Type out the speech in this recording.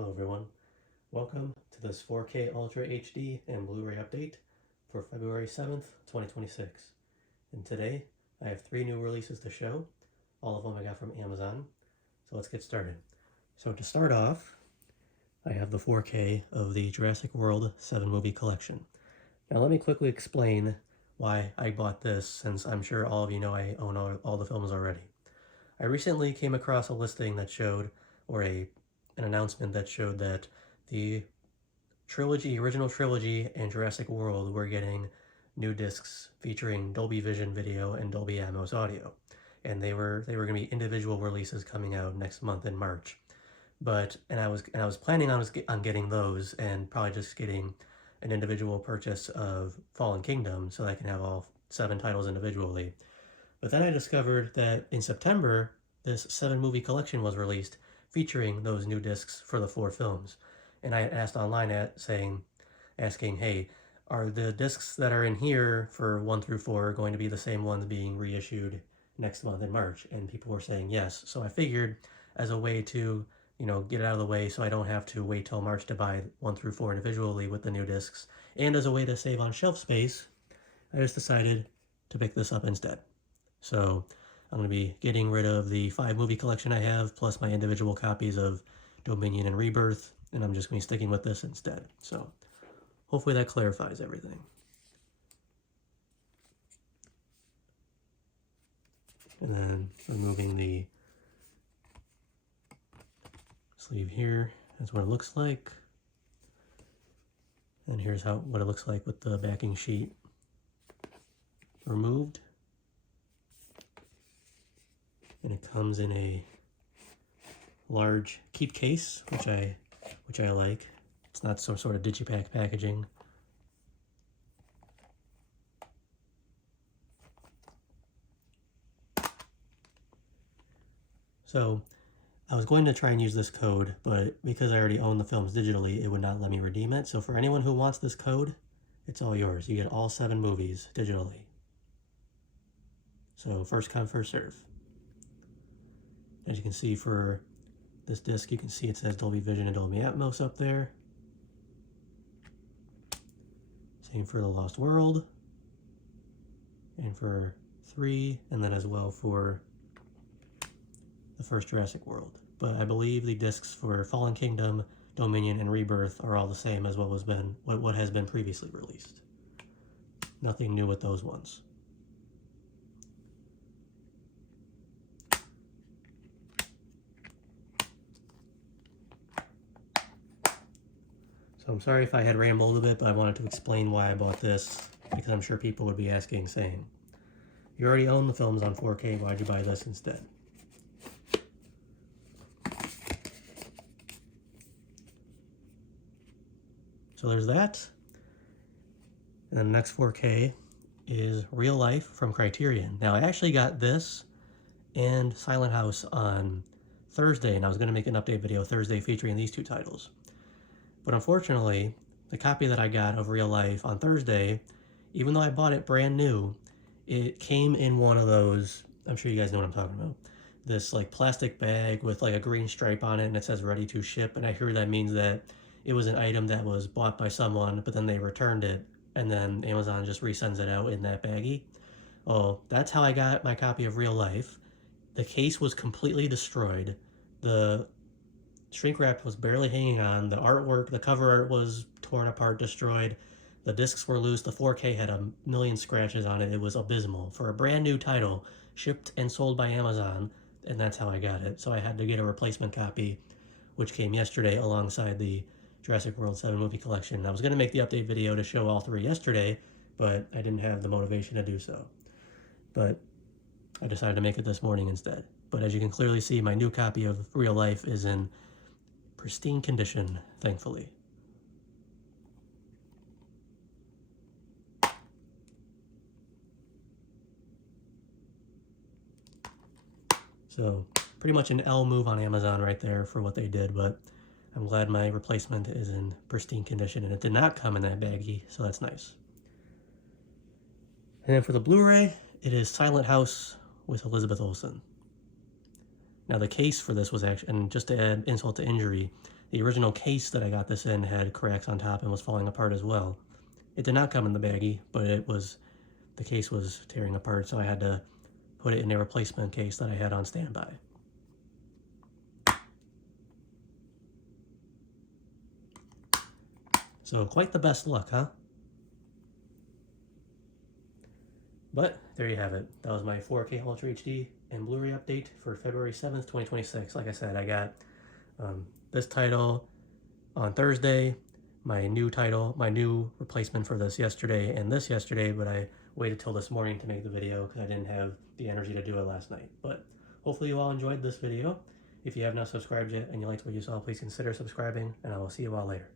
Hello everyone, welcome to this 4K Ultra HD and Blu-ray update for February 7th, 2026. And today I have 3 new releases to show, all of them I got from Amazon. So let's get started. So to start off, I have the 4K of the Jurassic World 7 movie collection. Now let me quickly explain why I bought this, since I'm sure all of you know I own all the films already. I recently came across a listing that showed, or an announcement that showed that the original trilogy and Jurassic World were getting new discs featuring Dolby Vision video and Dolby Atmos audio, and they were going to be individual releases coming out next month in March. I was planning on getting those, and probably just getting an individual purchase of Fallen Kingdom so I can have all 7 titles individually. But then I discovered that in September this 7 movie collection was released, featuring those new discs for the 4 films. And I asked online asking, hey, are the discs that are in here for 1 through 4 going to be the same ones being reissued next month in March? And people were saying yes. So I figured, as a way to, get it out of the way so I don't have to wait till March to buy 1 through 4 individually with the new discs, and as a way to save on shelf space, I just decided to pick this up instead. So I'm going to be getting rid of the 5 movie collection I have, plus my individual copies of Dominion and Rebirth, and I'm just going to be sticking with this instead. So hopefully that clarifies everything. And then removing the sleeve here, that's what it looks like. And here's what it looks like with the backing sheet removed. And it comes in a large keep case, which I like. It's not some sort of digipack packaging. So I was going to try and use this code, but because I already own the films digitally, it would not let me redeem it. So for anyone who wants this code, it's all yours. You get all 7 movies digitally. So first come, first serve. As you can see, for this disc, you can see it says Dolby Vision and Dolby Atmos up there. Same for The Lost World, and for 3, and then as well for the first Jurassic World. But I believe the discs for Fallen Kingdom, Dominion, and Rebirth are all the same as what has been previously released. Nothing new with those ones. So I'm sorry if I had rambled a bit, but I wanted to explain why I bought this, because I'm sure people would be asking, saying, you already own the films on 4K, why'd you buy this instead? So there's that. And then the next 4K is Real Life from Criterion. Now I actually got this and Silent House on Thursday, and I was going to make an update video Thursday featuring these 2 titles. But unfortunately, the copy that I got of Real Life on Thursday, even though I bought it brand new, it came in one of those, I'm sure you guys know what I'm talking about, this like plastic bag with like a green stripe on it, and it says ready to ship, and I hear that means that it was an item that was bought by someone, but then they returned it, and then Amazon just resends it out in that baggie. Oh, that's how I got my copy of Real Life. The case was completely destroyed. The shrink wrap was barely hanging on. The artwork, the cover art was torn apart, destroyed. The discs were loose. The 4K had a million scratches on it. It was abysmal. For a brand new title, shipped and sold by Amazon, and that's how I got it. So I had to get a replacement copy, which came yesterday alongside the Jurassic World 7 movie collection. I was going to make the update video to show all 3 yesterday, but I didn't have the motivation to do so. But I decided to make it this morning instead. But as you can clearly see, my new copy of Real Life is in pristine condition, thankfully. So pretty much an L move on Amazon right there for what they did, but I'm glad my replacement is in pristine condition, and it did not come in that baggie, so that's nice. And then for the Blu-ray, it is Silent House with Elizabeth Olsen. Now the case for this was actually, and just to add insult to injury, The original case that I got this in had cracks on top and was falling apart as well. It did not come in the baggie, but the case was tearing apart, so I had to put it in a replacement case that I had on standby. So quite the best luck, huh? But there you have it. That was my 4K Ultra HD and Blu-ray update for February 7th, 2026. Like I said, I got this title on Thursday, my new replacement for this yesterday, and this yesterday, but I waited till this morning to make the video because I didn't have the energy to do it last night. But hopefully you all enjoyed this video. If you have not subscribed yet and you liked what you saw, please consider subscribing, and I will see you all later.